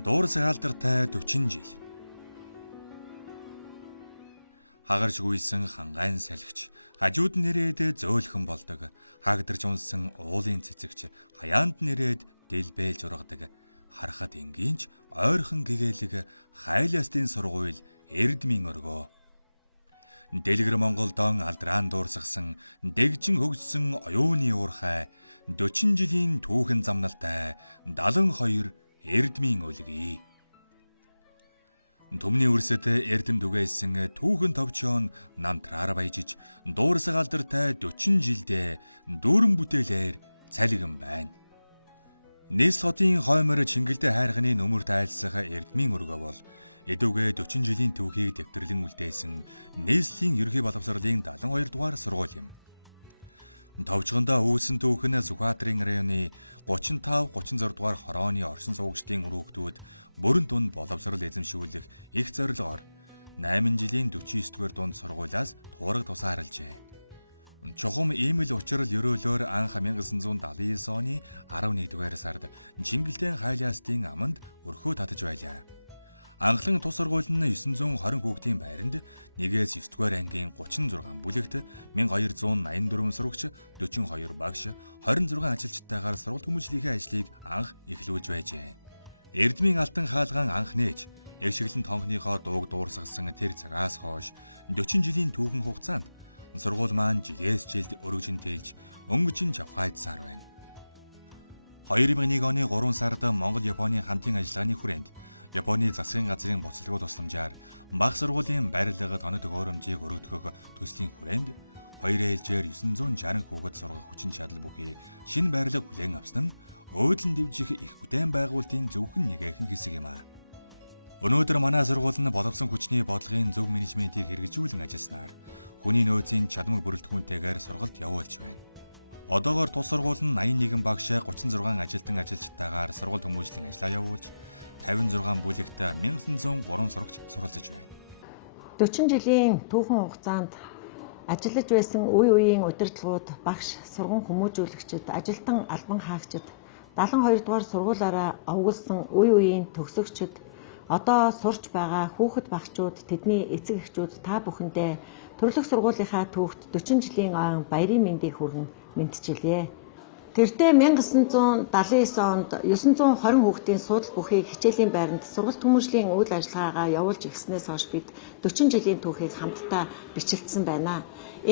Дуур сагаалдартай 40 жил. Хагарж гүйсэн хангайн салхич, хажууд нэрээд зөөлхөн болдог. Хаагдарч унсан уулын цэцэгч, хаяанд нэрээд дэлбэлж ургадаг. Харахад энгийнч ойрхон гэгээлэг хайлаастын сургууль Эрдмийн өргөө. Дэлгэр Монголдон алdraan дуурсгасан дэгжин хөгжсөн оюуны уурхай 40 жилийн түүхэн замналтай 72 Эрдмийн өлгий. Төмний үрсэд эрдэм түгээсэн түүхэн товчоон намтраар баяжиж дуурсаг алдартай 40 жилдээ дүүрэн бүтээлээр цалигэн байна. Нийс хотын хоймор Чингэлдээ хайрханы нүмерт айлсах Эрдмийн өргөө бол эдүгээ 40 жилийн түүхийг дэвтэрлэн үлдээсэн нийслэлийн ерхий боловсролын 72 дугаар сургууль юм. Товчгондоо үүсэн түүхэн Сүхбаатарын районы 35-36 дугаар хорооны оршин суугчдын өрөөгтүүд бүрэн дунд боловсрол эзэмшүүлэх их зорилгоор 8 жилийн 49 дугаар дунд сургуулиас туураг тусаарлжээ. Чухам ийм л учрал ерөөлөөр анх 1979 оны 11 дугаар сард Чингэлдээ хайлаастын аманд өрхөө татаж байлаа. Анхлан тус сургууль нь 920 хүүхдийн байранд 1-9 дугаар ангийн 36 бүлэгт 1284 сурагч, 42 багш, 26 ажилчтайгаар сургалт хүмүүжлэхийн ажлыг анх эхлүүлж байжээ. Эрдмийн алтан хаалгаан анх нээж, эгшиглэн тонхныхоо дууг дуурсгасан тэр цагаас хойш 40 жилийн түүхэн хугацаанд сургууль маань жилээс жилд өргөжин тэлж, өнгөжин жавхайдсаар байна. 2001 оны 3 сард Монгол-Японы хамтын ажиллагааны хүрээнд Японы засгийн газрын боцолгоо тусламжаар бага сургуулийн барилга тоног төхөөрөмжийг өргөдгөх төслийн хүрээнд 2 ээлжээр 960 хүүхэд сургах хүчин чадал бүхий шинэ барилга хүлээн авсан нь өөдлөн дэвжих их бүтээн байгуулалтын зөвхөн нэгэн хэсэг юм а. Өнөөдөр манай сургууль нь боловсон хүчний бодлогын зөв менежментийг хэрэгжүүлэн ажилласнаар хүний нөөцийн чадмаг бүрэлдэхүүнтэйгээр сургалт явуулж байна. Одоогоор тус сургууль нь 81 багш 36 ажилтан ажилчтайгаар сургалт хүмүүжлэн ажиллаа явуулж 56 бүлэгт 1903 сурагч суралцж байна. 40 жилийн түүхэн хугацаанд ажиллаж байсан үе үеийн удирдлагууд, багш, сургууль хүмүүжүүлэгчид, ажилтан албан хаагчид, 72 дугаар сургуулаараа овгуулсан үе үеийн төгсөгчид, одоо сурч байгаа хүүхэд багчууд, тэдний эцэг эхчүүд та бүхэндээ төрлөх сургуулийнхаа түүхт 40 жилийн ойн баярын мэндийг хүргэн мэдчилье. Тэртээ 1979 онд 920 хүүхдийн суудал бүхийг хичээлийн байранд сургалт хүмүүжлийн үйл ажиллагаагаа явуулж ирснээс хойш бид 40 жилийн түүхийг хамтдаа бичлэлсэн байна.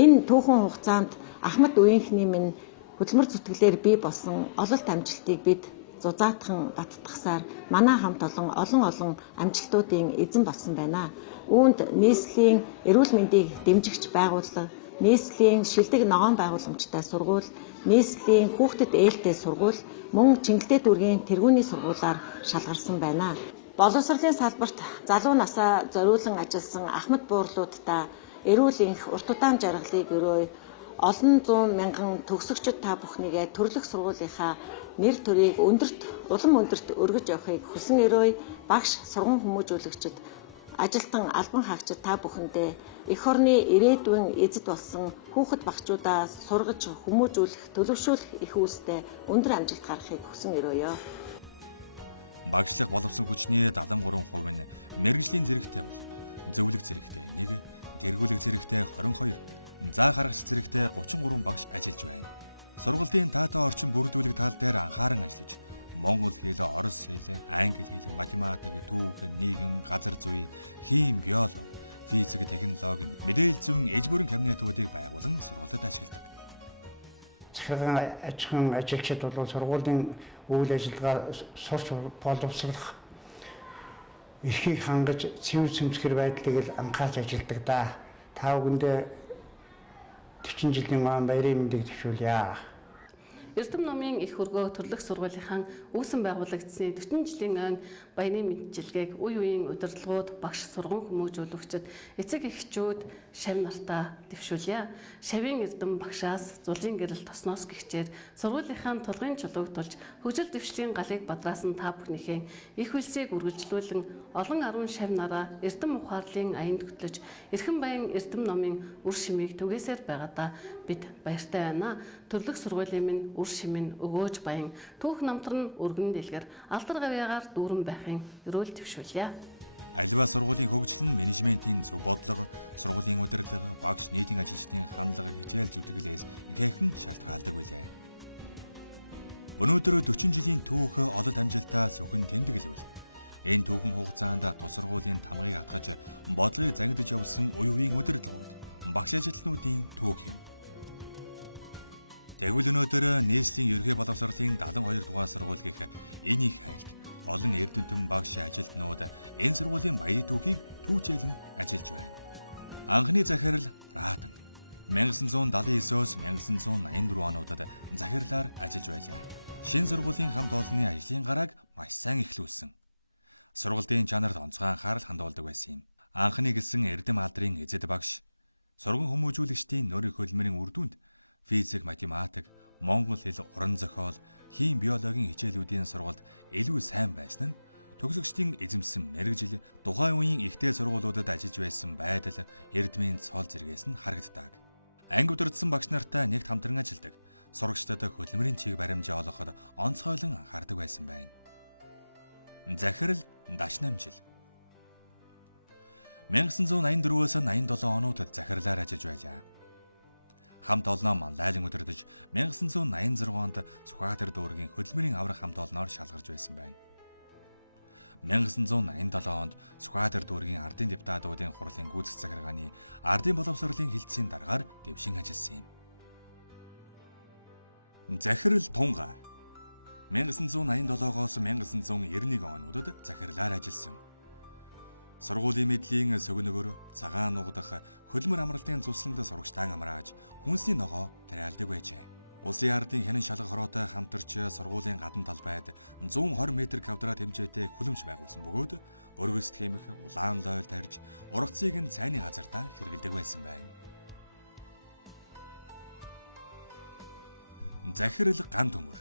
Энэ түүхэн хугацаанд Ахмад Үеийнхний минь хөдөлмөр зүтгэлээр бий болсон ололт амжилтыг бид зузаатхан баттгахсаар манай хамт олон амжилтуудын эзэн болсон байна. Үүнд нийслэлийн эрүүл мэндийг дэмжигч байгууллага, нийслэлийн шилдэг ногоон байгууламжтай сургууль, нийслэлийн хүүхдэд ээлтэй сургууль, мөн Чингэлдээ дүүргийн тэргүүний сургуулиар шалгарсан байна. Боловсролын салбарт залуу насаа зориулан ажилласан Ахмад буурлуудаа эрүүл энх урт удаан жаргалыг өрөөе. Олон зуун мянган төгсөгчид та бүхнийгээ төрлөх сургуулийнхаа нэр төрийг улам өндөрт өргөж явахыг хүсэн өрөөе. Багш, сургууль хүмүүжүүлэгчид, ажилтан албан хаагчид та бүхэндээ эх орны ирээдүйн эзэд болсон хүүхэд багчуудаа сургаж хүмүүжүүлэх, төлөвшүүлэх их үүстэй өндөр амжилт гаргахыг хүсэн өрөөё. Багшлах боловсон хүчний 73% нь мэргэжлийн зэрэгтэй бол зөвлөх зэрэгтэй 1, тэргүүлэх зэрэгтэй 22, заа харгач зэрэгтэй 33 багш ажиллаж байна. Сургуулийн таатай орчин бүрдүүлэх тал дээр анхааран ажиллаж Монгол хэл, орос хэл, англи хэл, математик, түүх, нийгэм, газар зүй, хим, биологи, физик, технологи, мэдээлэл зүйн эж бүрэн кабинетуудыг байгуулан сургуульд ашигладаг. Захиргаан ажихын ажилчид бол сургуулийн үйл ажиллагаа сурч боловсрох эрхийг хангаж цэвэр цэмцгэр байдлыг л анхаарч ажилладаг да. Та бүхэндээ 40 жилийн өмнө баярын мэндийг төвшүүлье. Эрдэм номын их хөргөө төрлөх сургуулийнхаа үүсэн байгуулагдсны 40 жилийн ойн баярын мэдчилгээг үе үеийн удирдлагууд, багш, сургууль хүмүүжүүлэгчид, эцэг эхчүүд, шавь нартаа дэвшүүлье. Шавийн эрдэм багшаас зулын гэрэл тосноос гихчээр сургуулийнхаа тулгын чулуугдулж хөгжил дэвшлийн галыг бадраасан та бүхнийхээ их хөлсийг үргэлжлүүлэн олон 10 шавь нараа эрдэм ухаарлын аянд хөтлөж эрхэм баян эрдэм номын үр шимийг түгээсээр байгаадаа бид баяртай байна. Төрлөх сургуулийн минь үр ур шимэн өгөөж баян түүх намтар нь өргөн дэлгэр алдар гавьяагаар дүүрэн байхын өрөөл твшүүлье. Аливаа сургуулийн хөгжил нь менежментийн зөв бодлого, сургуулийн удирдлага, багш нийтийн ажилчдын хандлага, хичээл зүтгэлээс ихээхэн шалтгаалдаг билээ. Өнөөдөр 40 жилийн түүх олод амжилтаа зөвхөн тэмдэглэвэл энэ түүхэн хугацаанд тус сургуулийн тамгыг атгаж бодлогыг загнаж явсан үе үеийн удирдлагууд, багш ажилтнуудын түүх юм. Тэгвэл өнөөдөр нийслэлийн ерхий боловсролын 72 дугаар сургууль гэх энэ их хайлт олон эрдэмтэн багш ажилтнууд энэ сургуулийн баярын түүхийг түүчээлэн ажиллаж байна. Анхны захирал Радан 1979-өөс 1984 онуудад захирлаар ажиллаж байлаа. Шинэ сургуулийн хамт олонны ажлын гарааг маш сайн эхлүүлсэн. Сургуулийн чанарт онцгой анхаарал хандуулдаг байсан юм. Анхны гисэн эрдэм алдрын эзэд багш, сургууль хүмүүжүүлэгчдийн нөрийн хөлмөрийн үр дүнд физик, математик, монгол хэл, уран зохиол, хим, биологийн хичээлүүдийн сургалт илүү сайн байсан нь төгсөгчдийн эзэмсэн мэргэжил, тухайн үеийн ихтэй сургуулиудад ажиллаж байсан байдал, эрдмийн цол зэргээс нь харагддаг. Анги удирдсан багш нартай нэгт хамтран ажилладаг. Сурагчдад хөлмөрийн чиг баримжаа олгоход онцгойлон анхаардаг байсан байна. Захирал Дашнамжил 1984-өөс 87 онуудад захирлаар ажиллаж байлаа. Хамт олноо Манлайлан удирдаж 1986 онд Сүхбаатар дүүргийн хөдөлмөрийн аврах хамт олноор шалгарч байсан байна. 1987 онд Сүхбаатар дүүргийн ардын депутатуудын хурлын гүйцэтгэх захиргааны ардын боловсролын хилцээний дараагаар дэвшин ажилласан юм. Захирал Тунга 1987-оос 1991 онуудад захирлаар ажилласан. Сургуулийн мэдлийн сөгнөгөр, цагаан нугдах, хөлмөр амралтын цусланд сурагчдаа амрааж, хүнсний ногоо тариалдаг байжээ. Улсын ардын хянан шалгах хороотой хамтарч сургуулийн гадна талбайд 120 м квадрат хэмжээтэй хүлэмж байгуулсан бөгөөд өргөс хэмэх улаан лойл тарьж, ургацыг нь цайны газартаа хэрэглэдэг байсан байна. Захирал Ган Төмөр.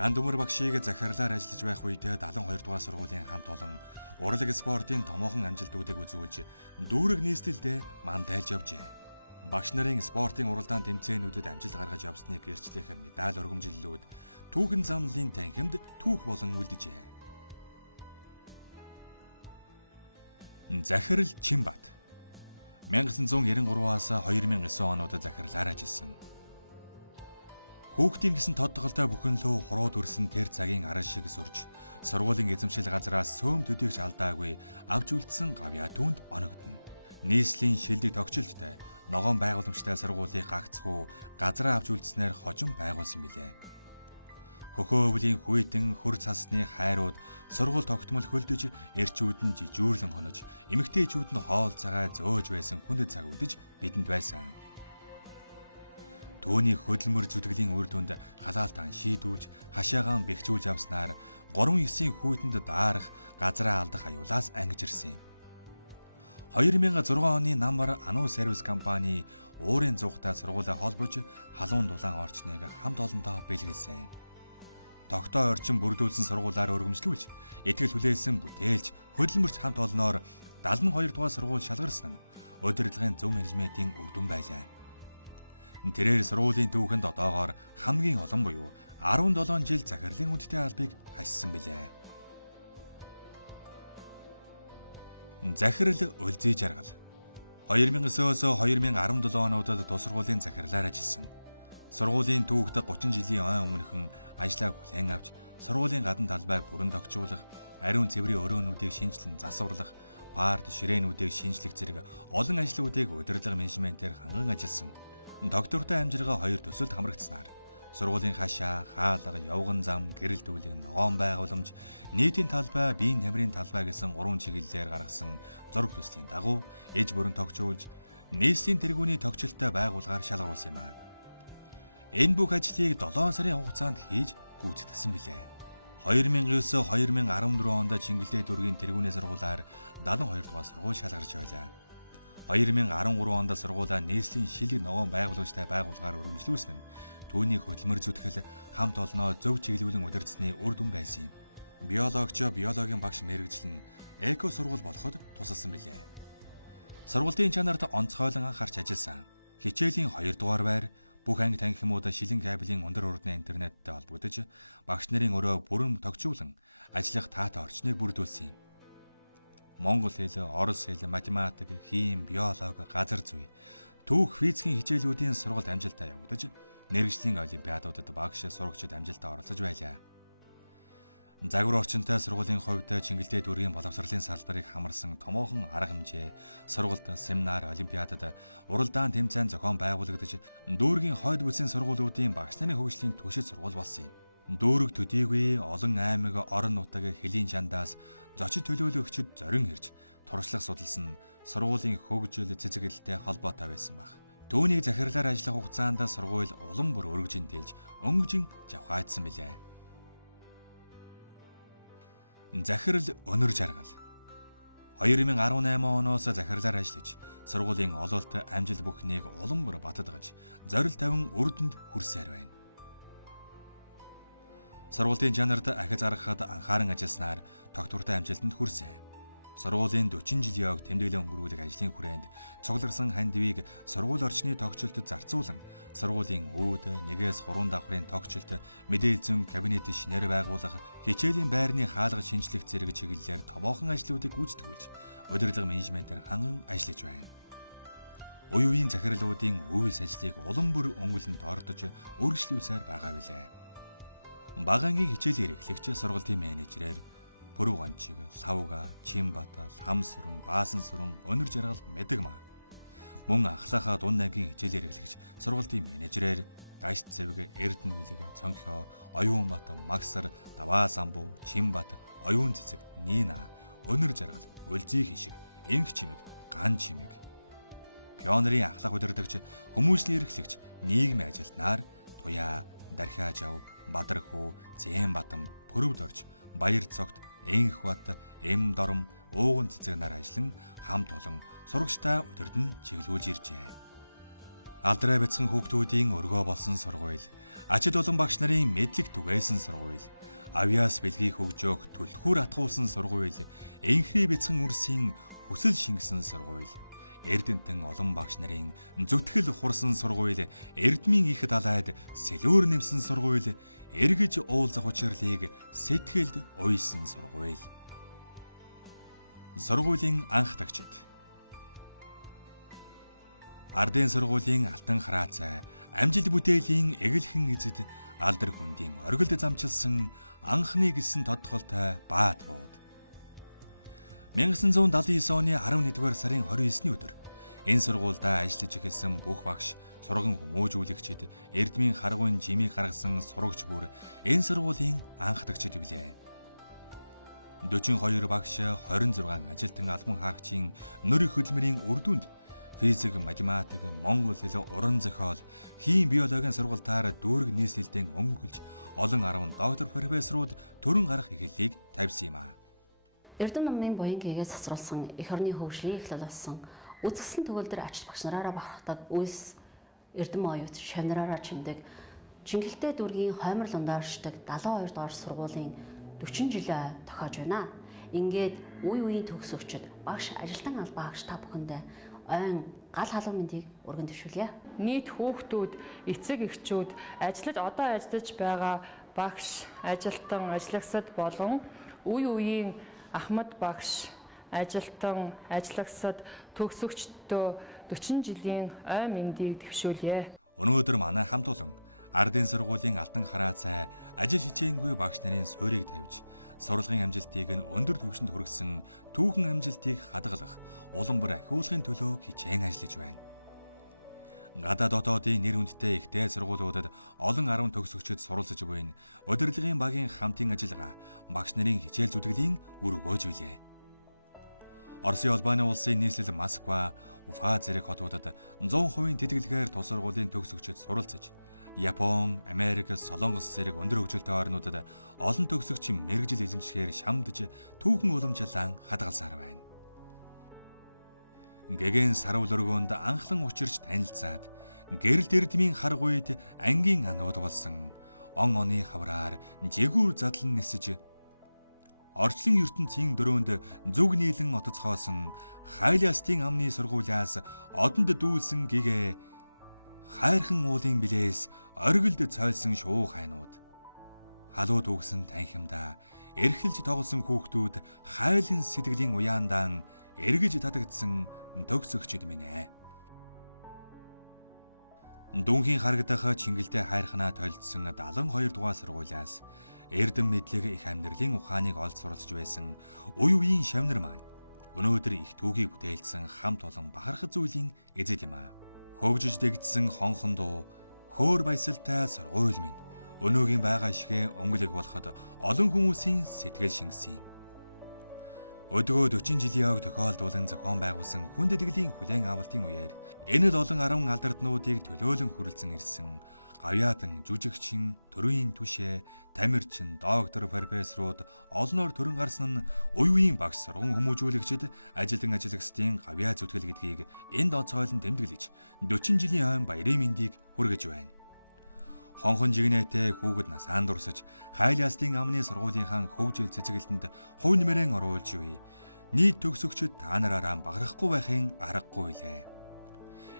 Ган Төмөр багшийг захирлаар ажиллаж байх үед 72 дугаар сургуулийн хамт олон урлаг спортын томоохон амжилтуудыг үзүүлж дүүрэг нийслэлдээ мандайлж явжээ. Багш нарын спортын уралдаан тэмцээнүүдэд амжилт гаргаж явсныг гэрчлэх медаль өргөмжлөлүүд түүхэн замналын танхимд түүх болон үлдэжээ. Захирал Чимбат 1993-аас 2009 онуудад захирлаар ажилласан. Хүүхдийн гэсэн тодголтой бүхэнлөө хурууд үрсэн тэр цагийн арал шиг сурж, сургуулийн эзэмшил газраас сөөм төдийгч алдаагүй авч үлдсэн гавьяа түүнд оногдно. Нийслэлийн шилдэг тогтчлолтой, ногоон байгууламжтай сургуулийг гагцхүү газраа авч үлдснээр хожим байгуулсан билээ. Хөхөө өвлийн хүйтэн хөр цасны хайрууд сургууль тогтмол хөлдөж, эрчүүд нь жижүүрлэн хонож, эмэгтэйчүүд нь хоол цагаа зөөж байсан хүндэт цаг үдэж бидэнд байсан. Төвний хөдөлмөр зүтгэлийн үр дүнд халаалтан шийдүүлж, хашаагаан бэхжүүлж авснаар 3-9-ийн хүүтэнд даарах, газраа алдах аюулаас ангиж ирсэн юм. 2006 оны намар Ану сервис компани уурын зугтаа сургуулаа холбож, халуун дулаан орчныг хамт олондоо бэлгэлсэн. Тогтоо орчин бүрдүүлсэн сургуулаар өргөмжлүүлж, итгэл хүлээсэн бүтээлч, хөдөлмөрч хамт олноор 72 дугаар сургууль шалгарсан нь удирдлагын зөв менежментийн үр дүн байлаа. Тэрээр сургуулийн түүхэнд одоогоор хамгийн олон буюу 17 жил захирлын хүндтэй албыг хассан билээ. Захирал Үлзий Жаргал 2009-өөс 2017 онуудад тус сургуулийн захирлаар ажилласан. Сургуулийн түүхт 30 жилийн өмнөхөн ажлаа хүлээн авч, сургуулийн гадна талбайг бүрэн тогтжуулах, ариун цэврийн өрөөнүүдийг шинжилэн засварлах, парт ширээнүүдийг шинжлэх зэрэг олон ажлуудыг удирдлага менежментээр ханган ажилласан. Доктортой амжиргаа 2 төсөлд хамрагдсанаар сургуулийн хашаа, хаалга, явган зам, гэрэл дүүлэг, ногоон байгууламж, нийтийн талбай, биеийн тамирын талбай гэсэн 3 чиглэлээр гаргасан зураг төслийн дагуу эж бүрэн тогтжуулж, нийслэлийн тэргүүний тогтчлолтой байгуулгаар шалгаруулсан юм а. Энэ бүх ажлыг 7 сарын хугацаанд хийж гүйцэтгсэн билээ. 2009-2014 онд Чингэлтэй дүүргийн тэргүүний сургуулиар 72 дугаар сургууль шалгарч байлаа. 2013 онд сургуулаа нийслэлийн шилэг ногоон байгууламжтай байгуулгаар өргөмжлүүлсэн нь түүний хөдөлмөр зүтгэл хамт олноо зөв чиглүүлэн удирдсны үр дүн байсан юм. Биологч биологийн багш мэргэжил нь эко сургууль болоход тусалсан билээ. Сургуулийн чанарт онцгойлон анхаарч ажилласан. Хичээлийн 2 дугаар байр, Бүх анги танхимууд шилэн кабелийн өндөр урдны интернеттэй холбогдож багш нарын өрөө бүрэн тогтчуулан ажиллах таатай орчныг бүрдүүлсэн юм. Монгол хэл, орос хэл, математик, хим, биологи, газар зүй, түүх, физикийн хичээлүүдийн сургалт амжилттай явагдаж, мэргэжлийн олимпиадуудад багш сурагчид амжилттай оролцож байлаа. Загвар орчинтай сургуулийн хувьд Чингэлдээ дүүргийн боловсролын салбарыг хамарсан томоохон арга хэмжээ, сургалт, семинар, олимпиадад уралдаан тэмцээн зохион байгуулагдаж, дүүргийн хойд бүсийн сургуулиудын багш нарын хөгжлийн түшиж сургууль болсон юм. Дүүрэг төдийгүй олон аймаг, орон нутаг, хөлийн чандаас зочид төлөөлөгчид зорин ирж, туршлага судалсан сургуулийн хөгжил цэцгэлтэй холбоотой байсан баг. Түүнийг захирлаар ажиллах хугацаанд сургууль улам бүр өргөжин тэлж, өнгөжин жавхаадсан билээ. Захирал Өнөр Жаргал 2018 оноос захирлаар ажиллаж, сургуулийн ололт амжилт бүхнийг улам бүр баттгаж, зорилт тавин үрдэнд хүрсээр байна. Сургуулийн жанрт ахиц аргахад анхааран ажилласнаар тогтвортой амжилтанд хүрсэн. Сургуулийн 40 жилийн яваг тэмдэглэн өнгөрүүлэх ажлын хүрээнд цугларсан хандивыг сургууль орчны тогтчлолд зарцуулан, сургуулийн үүд, 1-3 давхрын тогтчлолд мэдээлэл зүйн кабинет шинээр байгуулах, хичээлийн байрны хаалга шинжлэх зэрэг чиглэлээр томоохон ажлуудыг гүйцэтгүүлж, удирдлага менежментээр ханган ажиллаж байна. Үе үеийн захирлуудын үйлс ажлыг улам бүр өнгөлөнд ордож, өргөжлүүлсээр байгаа билээ. Бага ангийн хичээлийн эрхлэгч сургуулийн менежерээр Пүрэв Гончиг, Лавга, Чимбата, Хамсүрэн, Баасан сүрэн, Өнөр Жаргал, Мэдэгмаа. Мөн ахлахаа дунд ангийн хичээлээр эрхлэгч сургуулийн менежерээр Гашт Зэвэг, Эрдэнэлэг, Цонхио, Оюунбат, Магсар, Даваа самбуу, Чимбат, Оюун цэцэг, Нина, Өнөр Жаргал, Үлзий хишиг, Энх чимэг, Ган чимэг. Пионерын ахлах удирдагч, хүмүүжлийн эрхлэгч, нийгмийн ажилтнаар Туяа, Дархиажав, Бадархүү, Зээнбатам, Пүрэв Дорж, Баяр цогт, Энх бат, Эм дорм, Ууган цэцэг нар ажиллан хамт олон сурагчтай удирдан чиглүүлж иржээ. Алдраа бяцхан хүүхдүүдийн өргөө болсон сургууль, ачид олон багш нарын мэдлэг түгээсэн сургууль, авьяас бэлгийг хөгжөөх түлхүүр атгуулсан сургууль, энхрээ бяцхан үрсийн хүсэл шингэсэн сургууль, Эрдэнтэн олон багш нарын зүтгэл хурсан сургууль, Эрдмийн их далайд сэлүүр нэмсэн сургууль, эргэж уулзах учирлыг сэтгэлд уйсан сургууль. Сургуулийн анх тагчид. Ардын сургуулийн алтан хараацай, амжилт бүтээлийн эгэлхэн эзэд алдар хүндийн оргилд замчилсан анхны гисэн тодтголтой баатрууд. 1979 оны 11-р сарын 29-ний өдөр энэ сургуультай ажиллаж эхэлсэн бүх багш, сурган хүмүүжүүлэгчид, Эрдмийн харгуйн жимийг гаргасан сурагч бүр энэ сургуулийн анх тагчид билээ. 42 багш, 26 ажилтан албан хаагчийн нөр хөдөлмөрийн үр дүнд физик, математик, монгол хэл, уран зохиол, хим, биологийн сургалтаар дүүрэг нийслэлдээ өнгөлж олон 10 доктор профессорууд төрөн гарах эхлэлийг тавьсан юм а. Эрдэм номын буянгийн засварласан эх орны хөгжлийн эхлэл болсон үзэсгэлэн төгөөлдөр ач багш нараараа бахархдаг үйлс Эрдэм оюут шавнараараа чимдэг Чингэлдээ дүүргийн хоймор лундааршдаг 72 дугаар сургуулийн 40 жилээ тохиож байна. Ингээд үе үеийн төгсөгчд багш ажилтан албан хаагч та бүхэндээ ойн гал халуун мэндийг өргөн төвшүүлье. Нийт хүүхдүүд, эцэг эхчүүд, одоо ажиллаж байгаа багш, ажилтан, ажлагсад болон үе үеийн Ахмад багш, ажилтан, ажлагсад, төгсөгчдөө 40 жилийн ой мэндийг төвшүүлье. Өнөөдөр манай хамт олон Ардын сургуулийн алтан хараацай ажил хичээнгүй багш нарын суурийг тавьж, сурлагын амжилтыг нь өндөр түвшинд хүргэсэн түүхэн амжилтыг хадгалах, улам бүр ахиулахын төлөө хичээн ажиллаж байна. Гадаад дотоодын нэр хүндтэй ихтэй сургуулиудад олон 10 төгсөгчид суралцж буйн удирдлагын багийн хамтын ажиллагаа багш нарын хичээл зүтгэлийн үр өгөөж билээ. Оросын Албаны улсын нийслэл Москва, Уфа зэрэг хотуудад 100% тэтгэлгээр тус сургуулийн төгсөгчид суралцж, Япон, Америк, Солонгос зэрэг өндөр хөгжилтэй орнуудад олон төгсөгчийн мэргэжил эзэмшихээр шамдж түүхэн уламжлалан хадгалсаар байна. Гэгэн сарвал өргөөнд анхлан учирч танилцаад, гэрэл Эрдмийн харгуйд ангийн анууд болсон, он оны хавраар жигүүр задлан нисэж, орчлон ертөнцийн дөрөөнд зүг нийлэн отоцхоосон Хайлиастын амны сургуулиас одонд дүүлсэн гэгээ хайрхан уулын билээс оргилд цойлсон шуу хайнууд. Халуу төгсөн танхимдаа эрхэлж тоглосон хүүхдүүд хайлан сэтгэлийн уяандаан эргэж татагдсан төгсөгчд минь ээ. Дүнхийн харагдах чингэлтэй хайрханаа толдсон 72 дугаар сургуулиас эрдэм мэдлэг их амьдралын ухааныг олж суралцж байсан үе үеийн шавнар маань өнөөдөр их түүхийг бүтээлсэн хамт олон бахархах зүйлийн эзэд юм аа. Хөгжиж дэгдсэн хонхон дуу, хөөр баясалтай сургууль минь өнөөгийн байгаа шигэ өнгөлөг болоход олон хүмүүсийн сэтгэл шингэсэн юм. Өдгөө 40 жилийн ойг тохиолдуулан зохион байгуулсан хүнд итгэлийн хүлээн авалтын үеэр энэ л олон 10 алдарднуудыг төлөөлөн хүрэлцэн ирсэн гавьяатан жүжигчин, төрийн түшээ, тамирчин, доктор, профессорууд олноор төрөн гарсан нь үе үеийн багш сургууль хүмүүжүүлэгчид ажилтан ажиллагчдын гавьяа зүтгэл гэдгийг энд онцгойлон тэмдэглэж 40 жилийн хойно баярын мэндийг хүргэж байна. Хонхон жигнэтэй хүүхэд насаан дурсаж хайлаастын амны сургуулийнхаа хөгжил цэцгэлтэнд хувь нэмрэн оруулж буй нийт төгсөгчд та нараараа баграхгүй байхын аргагүй лээ.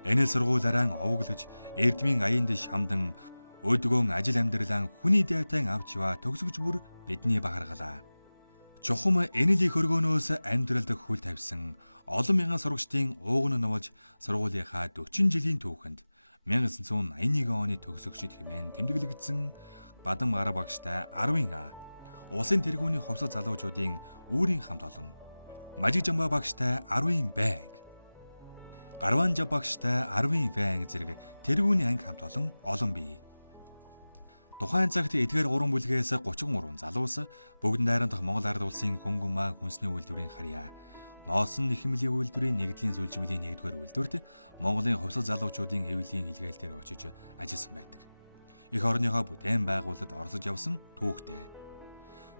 Энэ сургуулаараа овоглож эрдмийн аянд шамдан өдгөөн ажил амьдралаа хүний дайтан авч яваа төгсөгч бүр бидний бахаргалаа. Чухам энэлийн хөргөөнөөс амьдралд хүл тавьсан олон мянган сурагчдын ууган нуваж сургуулийнхаа 40 жилийн түүхэнд 1981 оны төгсөгчд хэмээн тэмдэглэгдсэн Бадан Мара багштай 10 А, Улсын тэргүүний хувьсгал залуучуудын үүрийн хамт олон, Мажиг Жамба багштай 10 Б, Гарван багштай 10 В зэрэг тэргүүний анги хамт олон бий. Тухайн цагт эдгээр 3 бүлгээс 33 залуус бүгд найрамдах Монгол ард улсын хөнгөмаа хүнсний үйлдвэрийн харьяа, Ноолсон нэхмлийн үйлдвэрийн нэгдлийн сүлжмэлийн 1-р үйлдвэрт Монголын хувьсгал залуучуудын эвлийн илгээлтээр очиж ажилласан байдаг. Эх орныхоо бүтээн байгуулалт оролцож явсан түүхтэй.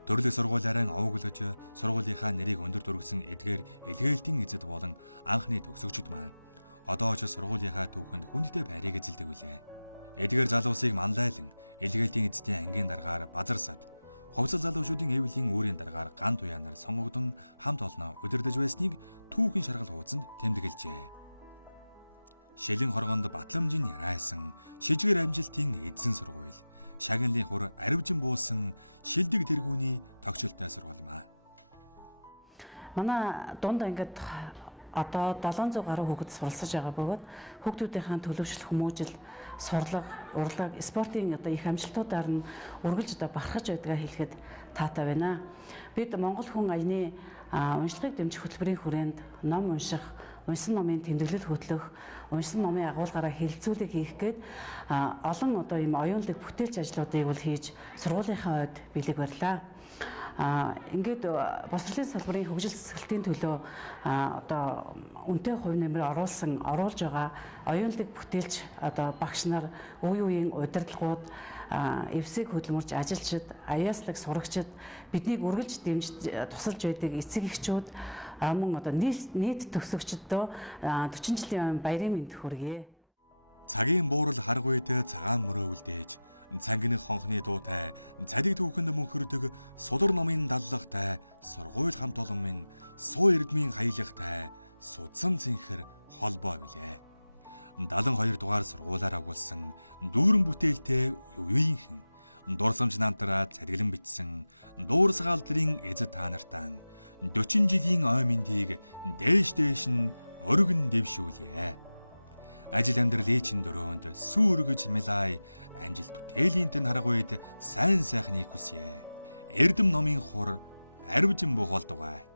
Төрөлх сургуулиараа овоглож сургуулийнхаа нэрийг өндөр дөргсөн эдгээр илгээлтийн эзэд болон анхны төгсөгчд маань одоо ч сургуулийнхаа түүхэнд хүндтэй байрыг эзэлдэг үлээ. Эдгээр залуусыг манлайлан илгээлтийн эзэдийн ангийн дараагаар базарсад хувьсгал залуучуудын эвлийн үүрийн дараагаар ган туяанаар сонгогдсон хамт олноо удирдах байсныг түүхэн шаргал хуудсанд тэмдэглэжээ. Шилэн хоргонд батламжин ярайсан шижгэр амжилтын эзэн сургууль, шагналын хур аривжин буусан шилдэг тэргүүний тогтчлолтой сургууль юм аа. Манай дунд ангид одоо 700 гаруй хүүхэд суралцж байгаа бөгөөд хүүхдүүдийн төлөвшил, хүмүүжил, сурлага, урлаг, спортын одоо их амжилтуудаар нь үргэлж одоо бархаж байдгаа хэлэхэд таатай байна. Бид Монгол хүн аяны уншлагыг дэмжих хөтөлбөрийн хүрээнд ном унших, уншсан номын тэмдэглэл хөтлөх, уншсан номын агуулгаараа хэлэлцүүлэг хийх гээд олон одоо ийм оюунлаг бүтээлч ажлуудыг бол хийж сургуулийнхаа ойд бэлэг барьлаа. Ингээд босрлын салбарын хөгжил цэцгэлтийн төлөө одоо үнэтэй хувь нэмрээ оруулж байгаа оюунлаг бүтээлч одоо багш нар үе үеийн удирдлагууд эвсэг хөдөлмөрч ажилчид, аяаслаг сурагчид биднийг үргэлж дэмжиж тусалж байдаг эцэг эхчүүд мөн одоо нийт төгсөгчдөө 40 жилийн баярын мэнд хүргэе. Цагийн буурал харгуйд цагаан мөрөө үлдээж цангины хонхны дуутай, цалиг түүхэнд мөнхөрдөг судар номын даллагтай, сургууль хамт олон минь суу эрдмийн хаялагтай, судсан цэнхэр холбоо билээ. 72 дугаар сургуулаар агуулсан дүүрэн бүтээлтэй үеийнхэн дурсамж намтраа цалиглан бичсэн дуурсгал алдрын эзэд та нартаа 40 жилийн ой мэндийг дээш нь өргөн дэвшүүлье. Ажил амьдрал ээчин дөрөөнд сүргэж мэлай амжилт бүтээлийн тэн харгуйд сайн сайхныг хүсье. Эрдэм номын хур арвжин бухалдугай.